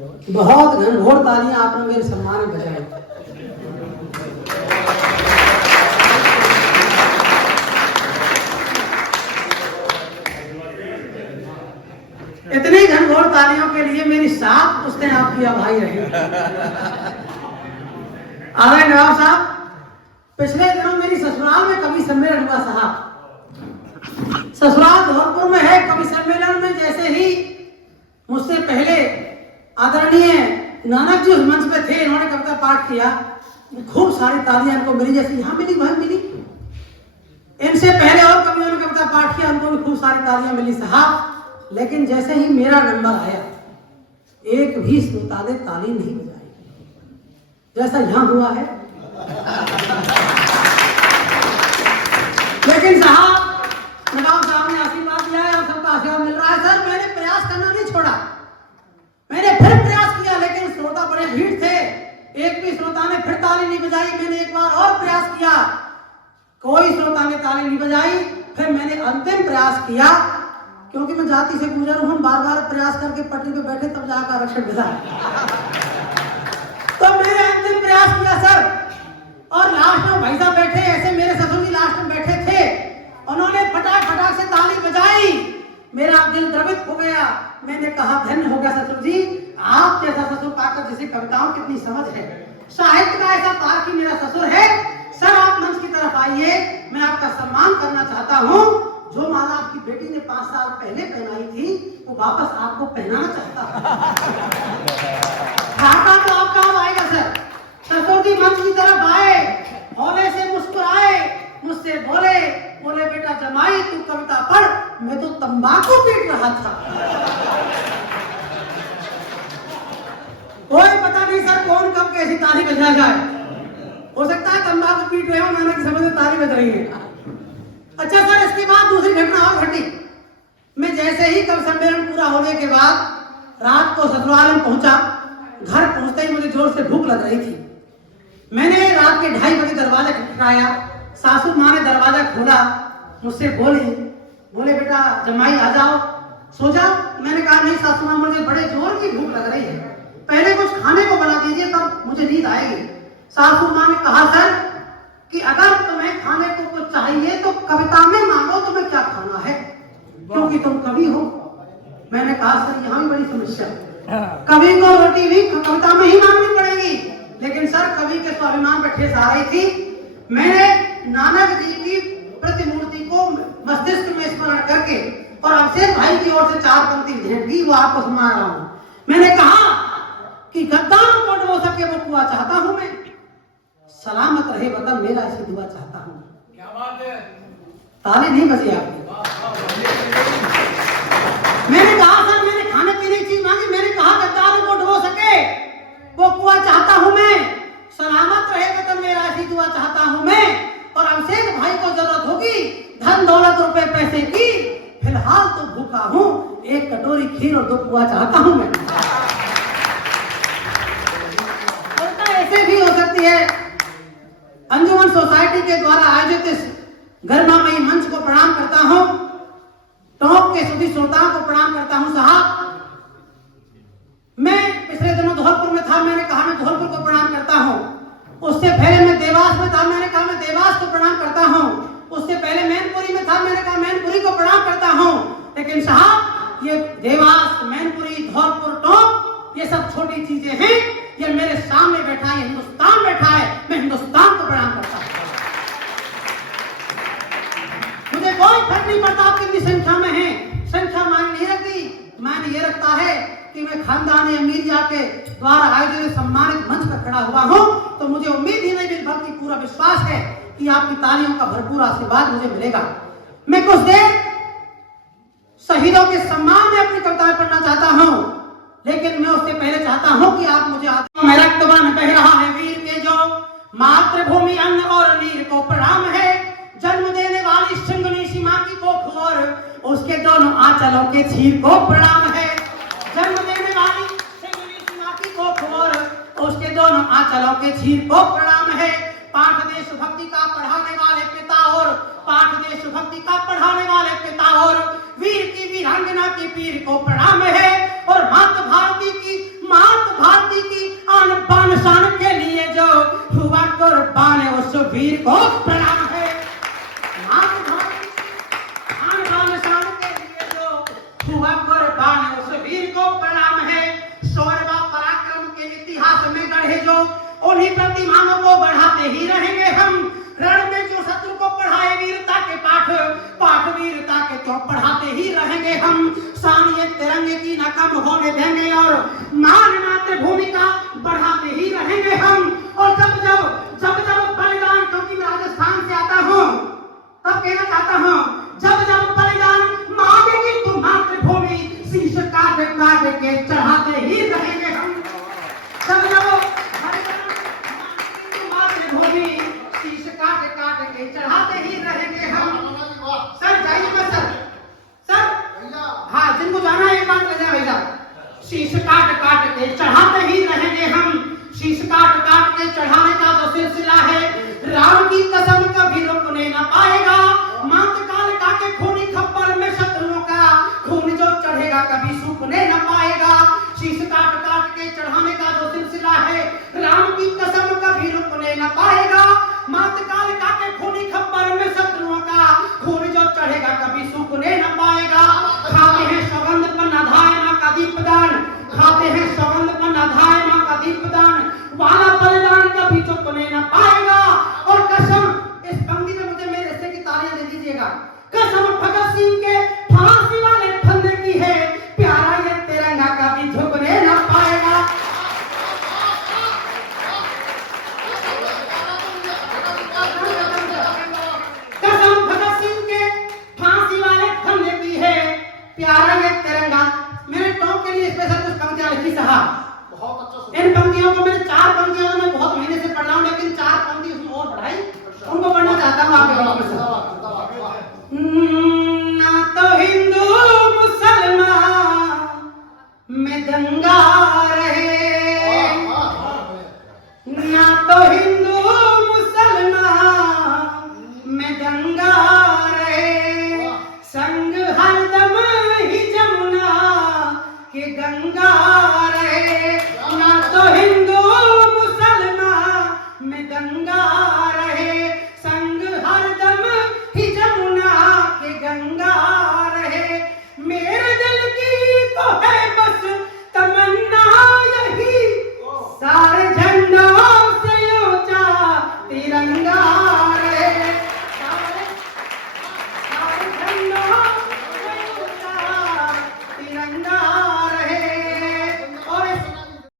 बहुत घनघोर तालियां आपने मेरे सम्मान में बजाई। इतनी घनघोर तालियों के लिए मेरी 7 पुश्तें आपकी आभारी रही। आगे नवाब साहब, पिछले दिनों मेरी ससुराल में कवि सम्मेलन हुआ साहब। ससुराल धौलपुर में है। कवि सम्मेलन में जैसे ही मुझसे पहले आदरणीय नानक जी उस मंच पे थे, इन्होंने कविता पाठ किया, खूब सारी तालियां इनको मिली, जैसे यहाँ मिली वहां मिली। इनसे पहले और कवियों ने कविता पाठ किया, उनको भी खूब सारी तालियां मिली साहब। लेकिन जैसे ही मेरा नंबर आया, एक भी श्रोता ने ताली नहीं बजाई, जैसा यहां हुआ है। लेकिन साहब, नवाब साहब ने आशीर्वाद दिया है और सबका आशीर्वाद मिल रहा है। सर, मैंने प्रयास करना नहीं छोड़ा, मैंने फिर प्रयास किया, लेकिन श्रोता बड़े भीड़ थे, एक भी श्रोता ने फिर ताली नहीं बजाई। मैंने एक बार और प्रयास किया, कोई श्रोता ने ताली नहीं बजाई। फिर मैंने अंतिम प्रयास किया, क्योंकि मैं जाति से गुजर हूं, बार बार प्रयास करके पटरी पे बैठे तब जाकर आरक्षण मिला। तो मैंने अंतिम प्रयास किया सर, और लास्ट में भाई साहब बैठे, ऐसे मेरे ससुर जी लास्ट में बैठे थे, उन्होंने फटाक फटाक से ताली बजाई। मेरा दिल द्रवित हो गया। मैंने कहा धन्य हो गया ससुर जी, आप जैसा ससुर पाकर, जिसे कविताओं की इतनी समझ है, साहित्य का ऐसा पारखी मेरा ससुर है। सर, आप मंच की तरफ आइए, मैं आपका सम्मान करना चाहता हूँ। जो माला आपकी बेटी ने 5 साल पहले पहनाई थी, वो वापस आपको पहनाना चाहता हूँ। तो आपका आएगा सर। ससुर जी मंच की तरफ आए, हौले से मुस्कुराए, मुझसे बोले बेटा जमाई तू कविता पढ़, मैं तो तंबाकू पीट रहा था। कोई पता नहीं सर कौन कब कैसी ताली बजा जाए, हो सकता है तंबाकू पीट रहे हो, मैंने की समझ में ताली बज रही है। अच्छा सर, इसके बाद दूसरी घटना और घटी। मैं जैसे ही कवि सम्मेलन पूरा होने के बाद रात को ससुराल में पहुंचा, घर पहुंचते ही मुझे जोर से भूख लग रही थी। मैंने रात के 2:30 बजे दरवाजा खटखटाया, सासू माँ ने दरवाजा खोला, मुझसे बोले बेटा जमाई आ जाओ, सो जाओ। मैंने कहा नहीं सासू माँ, मुझे बड़े जोर की भूख लग रही है, पहले कुछ खाने को बना दीजिए, तब मुझे नींद आएगी। सासू माँ ने कहा सर कि अगर तुम्हें खाने को कुछ चाहिए तो कविता में मांगो, तुम्हें क्या खाना है, क्योंकि तुम कवि हो। मैंने कहा सर यहाँ भी बड़ी समस्या, कवि को रोटी भी कविता में ही मांगनी पड़ेगी। लेकिन सर कवि के स्वाभिमान पर ठेस आ रही थी। मैंने नानक जी की प्रतिमूर्ति को मस्तिष्क में स्मरण करके और अभिषेक भाई की ओर से 4 पंक्ति भेंट की, वो आपको सुना रहा हूं। मैंने कहा कि गद्दार को डुबो सके वो कुआं चाहता हूं मैं, सलामत रहे वतन मेरा ऐसी दुआ चाहता हूं। क्या बात है, ताली नहीं बजी आपने। मैंने कहा सर, मैंने खाने पीने की चीज मांगी, मैंने कहा गद्दारों को डुबो सके वो कुआं चाहता हूं मैं, सलामत रहे वतन मेरा ऐसी दुआ चाहता हूं मैं। और अभिषेक भाई को जरूरत होगी धन दौलत रुपए पैसे की, फिलहाल तो भूखा हूं, 1 कटोरी खीर और 2 कुआं चाहता हूं मैं। ऐसे भी हो सकती है। अंजुमन सोसाइटी के द्वारा आयोजित इस गरिमामयी मंच को प्रणाम करता हूं, टॉप के सभी श्रोताओं को प्रणाम करता हूं। साहब, मैं पिछले दिनों धौलपुर में था, मैंने कहा मैं धौलपुर को प्रणाम करता हूं। उससे पहले मैं देवास में था, मैंने कहा मैं देवास को प्रणाम करता हूं। उससे पहले मैनपुरी में था, मैंने कहा मैनपुरी को प्रणाम करता हूं। लेकिन साहब, ये देवास, मैनपुरी, धौलपुर, टॉप, ये सब छोटी चीजें हैं। ये मेरे सामने बैठा है, हिंदुस्तान बैठा है, मैं हिंदुस्तान को प्रणाम करता हूं। मुझे कोई फर्क नहीं पड़ता आप कितनी संख्या में हैं, संख्या मायने नहीं रखती। मायने ये रखता है कि मैं खानदानी अमीरिया के द्वारा आयोजित सम्मानित मंच पर खड़ा हुआ हूं, तो मुझे उम्मीद ही नहीं, बल्कि पूरा विश्वास है कि आपकी तालियों का भरपूर आशीर्वाद मुझे मिलेगा। मैं कुछ देर शहीदों के सम्मान में अपनी कविताएं पढ़ना चाहता हूं, लेकिन मैं उससे पहले चाहता हूं कि आप मुझे मैं रक्त बन बह रहा है वीर के जो, मातृभूमि अन्न और नीर को प्रणाम है, जन्म देने वाली सिंगनी सीमा की कोख और उसके दोनों आंचलों के चीर को प्रणाम है। जन्म देने वाली सिंगनी सीमा की कोख और उसके दोनों आंचलों के चीर को प्रणाम है। पाठ देशभक्ति का पढ़ाने वाले पिता और पाठ देशभक्ति का पढ़ाने वाले पिता और वीर की वीरांगना की पीर को प्रणाम है। और मातृ भारती की मान वीर को प्रणाम है। आन बान शान के लिए जो हुआ कुर्बान उस वीर को प्रणाम है। शौर्य व पराक्रम के इतिहास में गढ़े जो उन्हीं प्रतिमानों को बढ़ाते ही रहेंगे हम। रण में जो शत्रु को पढ़ाए वीरता के पाठ, पाठ वीरता के तो पढ़ाते ही रहेंगे हम। शान ये तिरंगे की न कम होने देंगे और मान मातृभूमि का बढ़ाते ही रहेंगे हम। और जब जब बलिदान, क्योंकि मैं राजस्थान से आता हूँ, तब कहना चाहता हूँ, जब जब बलिदान मांगेगी तू मातृभूमि, शीश काट काट के चढ़ाते ही रहेंगे हम। जब जब मातृभूमि शीश काट काट के चढ़ाते ही रहेंगे हम। सर जाइए मत सर हाँ, जिनको जाना है एक बात ले जाए भैया। शीश काट काट के चढ़ाते ही रहेंगे हम। शीश काट काट के चढ़ाने का जो सिलसिला है, राम की कसम कभी रुकने न पाएगा। मात कालिका के खूनी खप्पर में शत्रुओं का खून जो चढ़ेगा कभी सूखने न पाएगा। शीश काट काट के चढ़ाने का जो सिलसिला है, राम की कसम कभी रुकने न पाएगा। मात कालिका के खूनी खप्पर में शत्रुओं का खून जो चढ़ेगा कभी सूखने न पाएगा। खाते हैं सौगंध पर नधाए मां का दीपदान, खाते हैं सौगंध पर नधाए मां का दीपदान, वाला बलिदान कभी चुकने न पाएगा। और कसम, इस पंक्ति में मुझे मेरे हिस्से की तालियां दे दीजिएगा। कसम भगत सिंह के फांसी वाले फंदे की है, प्यारा ये तिरंगा कभी झुकने न पाएगा। कसम भगत सिंह के फांसी वाले फंदे की है, प्यारा ये तिरंगा। मेरे टॉप के लिए स्पेशल कुछ पंक्तियां लिखी साहब। इन पंक्तियों को, मैंने 4 पंक्तियों में बहुत महीने से पढ़ रहा हूँ, लेकिन 4 पंक्ति उसमें और बढ़ाई, उनको पढ़ना चाहता हूँ आपके बीच में। ना तो हिंदू मुसलमान में दंगा रहे, ना तो हिंदू